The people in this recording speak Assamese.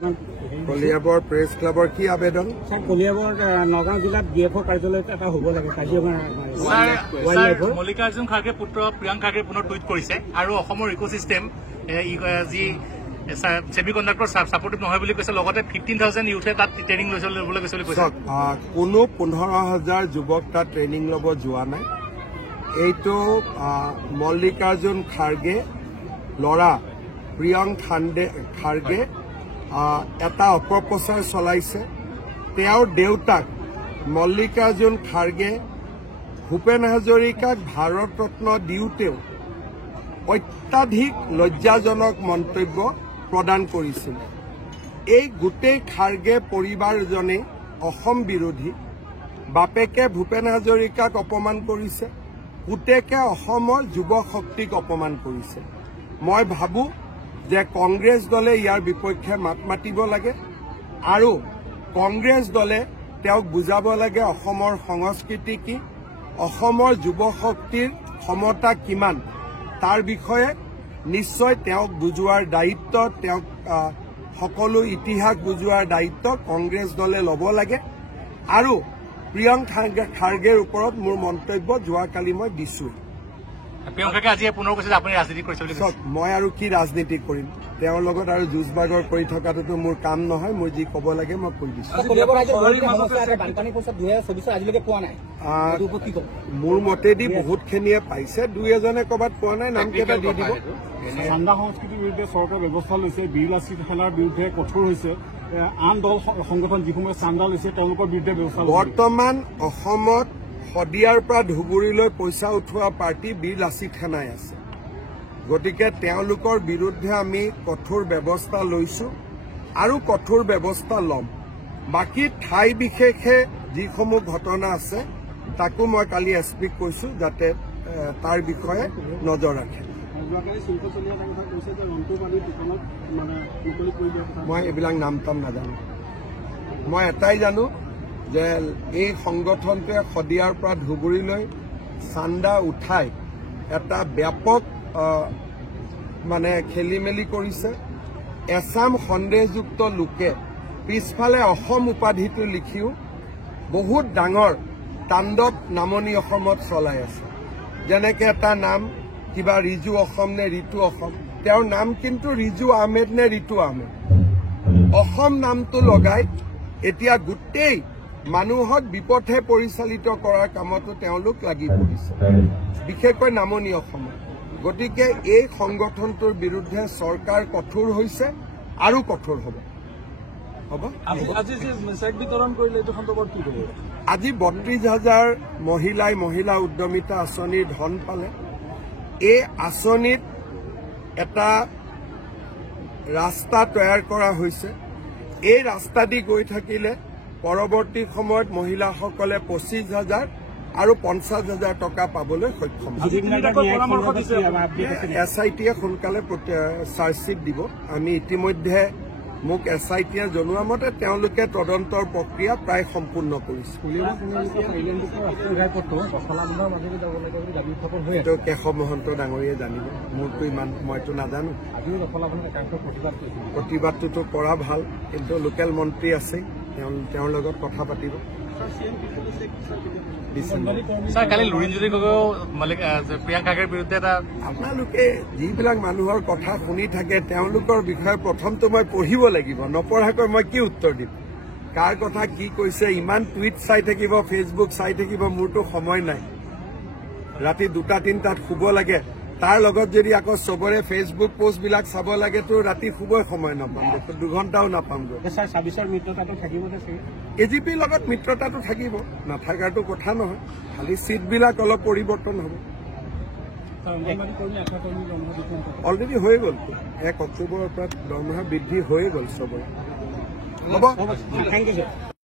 কলিয়াবৰ প্ৰেছ ক্লাবৰ কি আবেদন? কলিয়াবৰ নগাঁও জিলাত ডিএফঅ কাৰ্যালয়ত এটা হ'ব লাগে কাজিৰঙা মল্লিকাৰ্জুন খাৰ্গে পুত্ৰ প্ৰিয়ংক খাৰ্গে পুনৰ টুইট কৰিছে আৰু অসমৰ ইক'চিষ্টেম যি ছেমি কণ্ডাক্টৰ ছাপৰ্টিভ নহয় বুলি কৈছে, লগতে 15,000 ইউথে তাত ট্ৰেইনিং ল'বলৈ গৈছে বুলি কৈছে। কোনো 15,000 যুৱক তাত ট্ৰেইনিং ল'ব যোৱা নাই। এইটো মল্লিকাৰ্জুন খাৰ্গে ল'ৰা প্ৰিয়ংক খাৰ্গে এটা অপপ্ৰচাৰ চলাইছে। তেওঁৰ দেউতাক মল্লিকাৰ্জুন খাৰ্গে ভূপেন হাজৰিকাক ভাৰত ৰত্ন দিওঁতেও অত্যাধিক লজ্জাজনক মন্তব্য প্ৰদান কৰিছিল। এই গোটেই খাৰ্গে পৰিবাৰজনে অসম বিৰোধী। বাপেকে ভূপেন হাজৰিকাক অপমান কৰিছে, পুতেকে অসমৰ যুৱ শক্তিক অপমান কৰিছে। মই ভাবো যে কংগ্ৰেছ দলে ইয়াৰ বিপক্ষে মাত মাতিব লাগে আৰু কংগ্ৰেছ দলে তেওঁক বুজাব লাগে অসমৰ সংস্কৃতি কি, অসমৰ যুৱ শক্তিৰ ক্ষমতা কিমান, তাৰ বিষয়ে নিশ্চয় তেওঁক বুজোৱাৰ দায়িত্ব, তেওঁক সকলো ইতিহাস বুজোৱাৰ দায়িত্ব কংগ্ৰেছ দলে ল'ব লাগে। আৰু প্ৰিয়ংক খাৰ্গেৰ ওপৰত মোৰ মন্তব্য যোৱাকালি মই দিছোঁ। মই আৰু কি ৰাজনীতি কৰিম, তেওঁৰ লগত আৰু যুঁজ বাগৰ কৰি থকাটোতো মোৰ কাম নহয়। মই যি ক'ব লাগে মই কৈ দিছোঁ। মোৰ মতেদি বহুতখিনিয়ে পাইছে, দুই এজনে ক'ৰবাত পোৱা নাই, নামকেইটা দি দিব। চান্দা সংস্কৃতিৰ বিৰুদ্ধে চৰকাৰে ব্যৱস্থা লৈছে, বীৰ লাচিত সেনাৰ বিৰুদ্ধে কঠোৰ হৈছে, আন দল সংগঠন যিসমূহে চান্দা লৈছে তেওঁলোকৰ বিৰুদ্ধে ব্যৱস্থা। বৰ্তমান অসমত শদিয়াৰ পৰা ধুবুৰীলৈ পইচা উঠোৱা পাৰ্টি বীৰ লাচিত সেনাই আছে। গতিকে তেওঁলোকৰ বিৰুদ্ধে আমি কঠোৰ ব্যৱস্থা লৈছোঁ আৰু কঠোৰ ব্যৱস্থা ল'ম। বাকী ঠাই বিশেষে যিসমূহ ঘটনা আছে তাকো মই কালি এছপিক কৈছোঁ যাতে তাৰ বিষয়ে নজৰ ৰাখে। মই এইবিলাক নাম টাম নাজানো। মই এটাই জানো যে এই সংগঠনটোৱে শদিয়াৰ পৰা ধুবুৰীলৈ চান্দা উঠাই এটা ব্যাপক খেলি মেলি কৰিছে। এছাম সন্দেহযুক্ত লোকে পিছফালে অসম উপাধিটো লিখিও বহুত ডাঙৰ তাণ্ডৱ নামনি অসমত চলাই আছে। যেনেকে এটা নাম কিবা ৰিজু অসম নে ৰিতু অসম, তেওঁৰ নাম কিন্তু ৰিজু আহমেদ নে ৰিতু আহমেদ। অসম নামটো লগাই এতিয়া গোটেই মানুহক বিপথে পৰিচালিত কৰাৰ কামতো তেওঁলোক লাগি পৰিছে, বিশেষকৈ নামনি অসমত। গতিকে এই সংগঠনটোৰ বিৰুদ্ধে চৰকাৰ কঠোৰ হৈছে আৰু কঠোৰ হ'ব। আজি 32,000 মহিলাই মহিলা উদ্যমিতা আঁচনিৰ ধন পালে। এই আঁচনিত এটা ৰাস্তা তৈয়াৰ কৰা হৈছে। এই ৰাস্তা দি গৈ থাকিলে পৰৱৰ্তী সময়ত মহিলাসকলে 25,000 আৰু 50,000 টকা পাবলৈ সক্ষম হ'ব। SITয়ে সোনকালে চাৰ্জশ্বিট দিব। আমি ইতিমধ্যে মোক SITয়ে জনোৱা মতে তেওঁলোকে তদন্তৰ প্ৰক্ৰিয়া প্ৰায় সম্পূৰ্ণ কৰিছে। এইটো কেশৱ মহন্ত ডাঙৰীয়ে জানিব, মোৰতো ইমান মইতো নাজানো। প্ৰতিবাদটোতো কৰা ভাল, কিন্তু লোকেল মন্ত্ৰী আছে, তেওঁৰ লগত কথা পাতিব। আপোনালোকে যিবিলাক মানুহৰ কথা শুনি থাকে তেওঁলোকৰ বিষয়ে প্ৰথমটো মই পঢ়িব লাগিব, নপঢ়াকৈ মই কি উত্তৰ দিম? কাৰ কথা কি কৈছে, ইমান টুইট চাই থাকিব, ফেচবুক চাই থাকিব, মোৰতো সময় নাই। ৰাতি 2-3টাত শুব লাগে, তাৰ লগত যদি আকৌ চবৰে ফেচবুক পোষ্টবিলাক চাব লাগেতো ৰাতি শুবই সময় নাপাম, 2 ঘণ্টাও নাপাম। AGPৰ লগত মিত্ৰতাটো থাকিব, নাথাকাৰটো কথা নহয়, খালি চিটবিলাক অলপ পৰিৱৰ্তন হ'ব। অলৰেডি হৈ গ'ল, 1 অক্টোবৰৰ পৰা দৰমহা বৃদ্ধি হৈয়ে গ'ল চবৰে। হ'ব, থেংক ইউ ছাৰ।